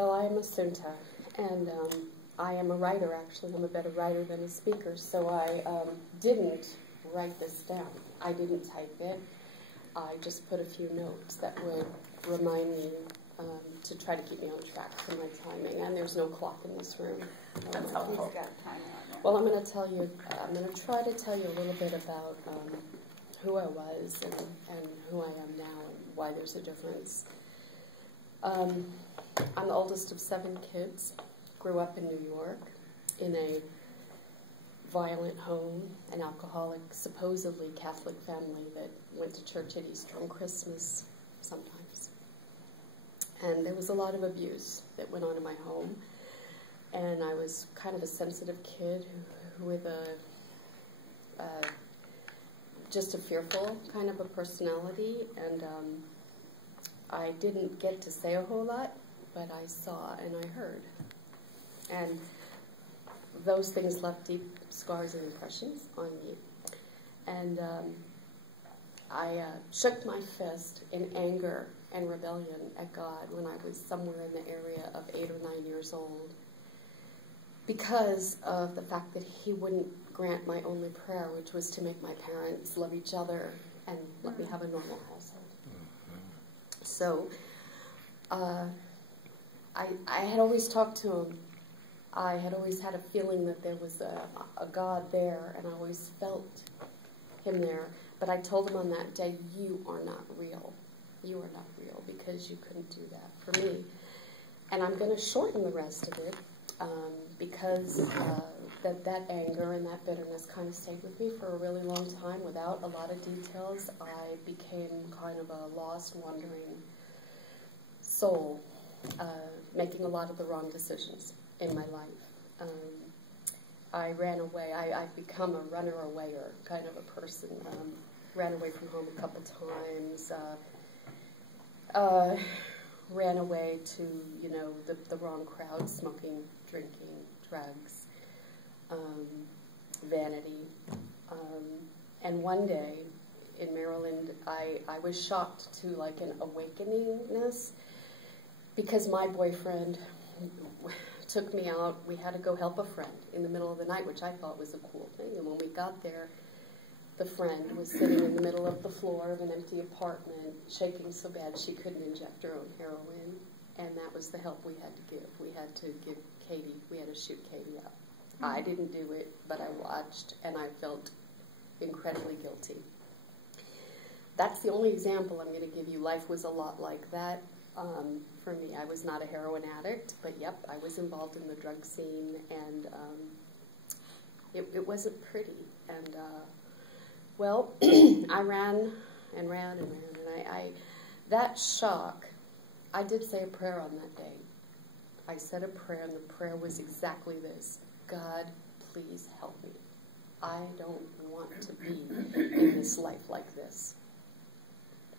Well, I am a Sunta, and I am a writer, actually. I'm a better writer than a speaker, so I didn't write this down. I didn't type it. I just put a few notes that would remind me to try to keep me on track for my timing. And there's no clock in this room. That's helpful. He's got a timer on there. Well, I'm going to try to tell you a little bit about who I was and who I am now and why there's a difference. I'm the oldest of 7 kids. Grew up in New York in a violent home, an alcoholic, supposedly Catholic family that went to church at Easter and Christmas sometimes. And there was a lot of abuse that went on in my home. And I was kind of a sensitive kid with just a fearful kind of a personality. And I didn't get to say a whole lot, but I saw and I heard. And those things left deep scars and impressions on me. And I shook my fist in anger and rebellion at God when I was somewhere in the area of 8 or 9 years old, because of the fact that He wouldn't grant my only prayer, which was to make my parents love each other and let me have a normal household. So I had always talked to Him. I had always had a feeling that there was a God there, and I always felt Him there. But I told Him on that day, you are not real. You are not real, because you couldn't do that for me. And I'm going to shorten the rest of it, because that anger and that bitterness kind of stayed with me for a really long time. Without a lot of details, I became kind of a lost, wandering soul, making a lot of the wrong decisions in my life. I ran away. I've become a runner-awayer kind of a person. Ran away from home a couple times. Ran away to, the wrong crowd, smoking, drinking, drugs, vanity. And one day in Maryland, I was shocked to like an awakeningness, because my boyfriend took me out. We had to go help a friend in the middle of the night, which I thought was a cool thing. And when we got there, the friend was sitting in the middle of the floor of an empty apartment, shaking so bad she couldn't inject her own heroin. And that was the help we had to give. We had to give Katie, we had to shoot Katie up. I didn't do it, but I watched, and I felt incredibly guilty. That's the only example I'm going to give you. Life was a lot like that. For me, I was not a heroin addict, but yep, I was involved in the drug scene, and it wasn't pretty. And well, I ran and ran and ran, and that shock, I did say a prayer on that day. I said a prayer, and the prayer was exactly this: God, please help me. I don't want to be in this life like this.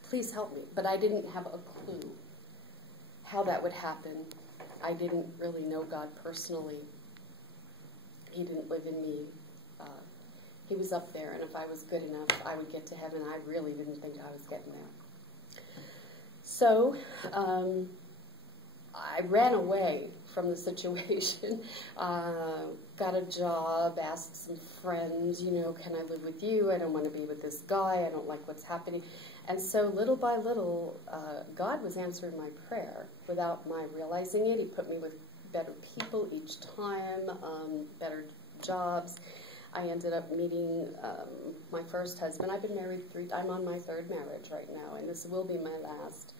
Please help me. But I didn't have a clue how that would happen. I didn't really know God personally. He didn't live in me. He was up there, and if I was good enough, I would get to heaven. I really didn't think I was getting there. So I ran away from the situation, got a job, asked some friends, can I live with you? I don't want to be with this guy. I don't like what's happening. And so little by little, God was answering my prayer without my realizing it. He put me with better people each time, better jobs. I ended up meeting my first husband. I've been married I'm on my 3rd marriage right now, and this will be my last.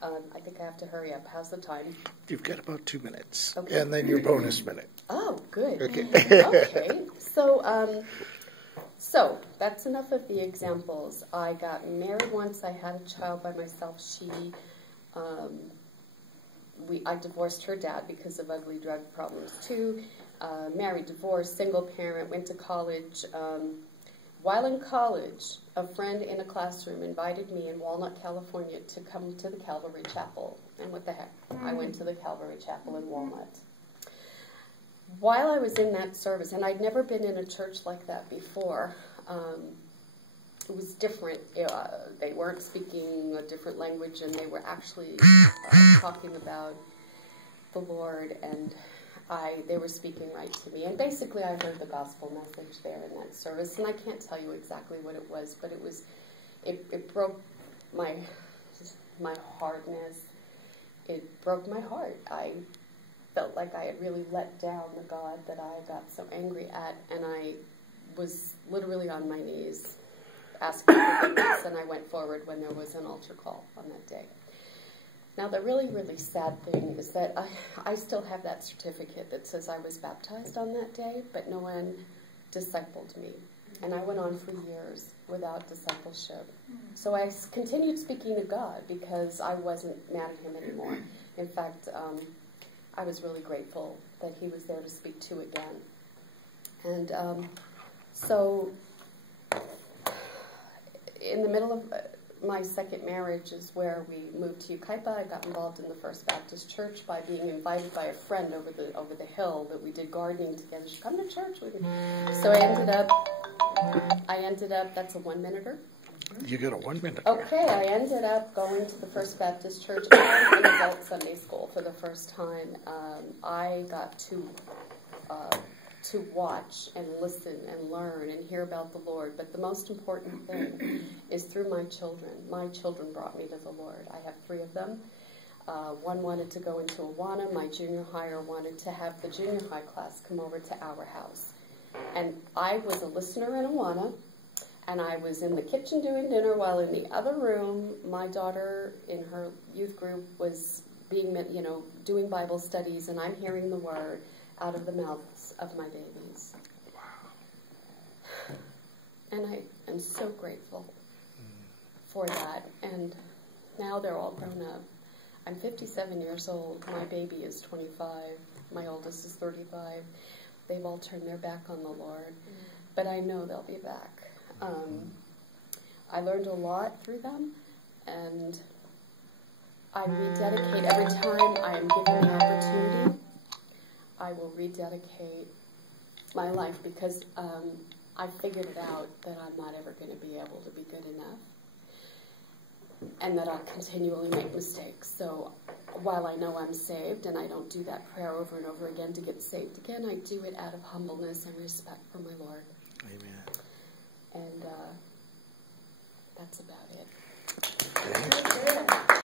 I think I have to hurry up. How's the time? You've got about 2 minutes. Okay. And then your bonus minute. Oh, good. Okay. Okay. So that's enough of the examples. I got married once. I had a child by myself. I divorced her dad because of ugly drug problems too. Married, divorced, single parent, went to college. While in college, a friend in a classroom invited me in Walnut, California to come to the Calvary Chapel. And what the heck? I went to the Calvary Chapel in Walnut. While I was in that service, and I'd never been in a church like that before, it was different. They weren't speaking a different language, and they were actually talking about the Lord, and they were speaking right to me. And basically I heard the gospel message there in that service, and I can't tell you exactly what it was, but it broke my hardness. It broke my heart. I felt like I had really let down the God that I got so angry at, and I was literally on my knees asking for forgiveness, and I went forward when there was an altar call on that day. Now, the really, really sad thing is that I still have that certificate that says I was baptized on that day, but no one discipled me. And I went on for years without discipleship. So I continued speaking to God because I wasn't mad at him anymore. In fact, I was really grateful that he was there to speak to again. And so in the middle of my second marriage is where we moved to Yucaipa. I got involved in the First Baptist Church by being invited by a friend over the hill that we did gardening together. She come to church with me. So I ended up, that's a 1-minuter. You got a 1 minute. Okay, I ended up going to the First Baptist Church and an adult Sunday school for the first time. I got to watch and listen and learn and hear about the Lord. But the most important thing is through my children. My children brought me to the Lord. I have 3 of them. One wanted to go into Awana. My junior higher wanted to have the junior high class come over to our house. And I was a listener in Awana, and I was in the kitchen doing dinner while in the other room, my daughter in her youth group was doing Bible studies, and I'm hearing the word out of the mouths of my babies. Wow. And I am so grateful for that. And now they're all grown up. I'm 57 years old. My baby is 25. My oldest is 35. They've all turned their back on the Lord. But I know they'll be back. I learned a lot through them, and I rededicate every time I am given an opportunity. I will rededicate my life because I figured it out that I'm not ever going to be able to be good enough, and that I'll continually make mistakes. So while I know I'm saved, and I don't do that prayer over and over again to get saved again, I do it out of humbleness and respect for my Lord. Amen. And that's about it. Okay.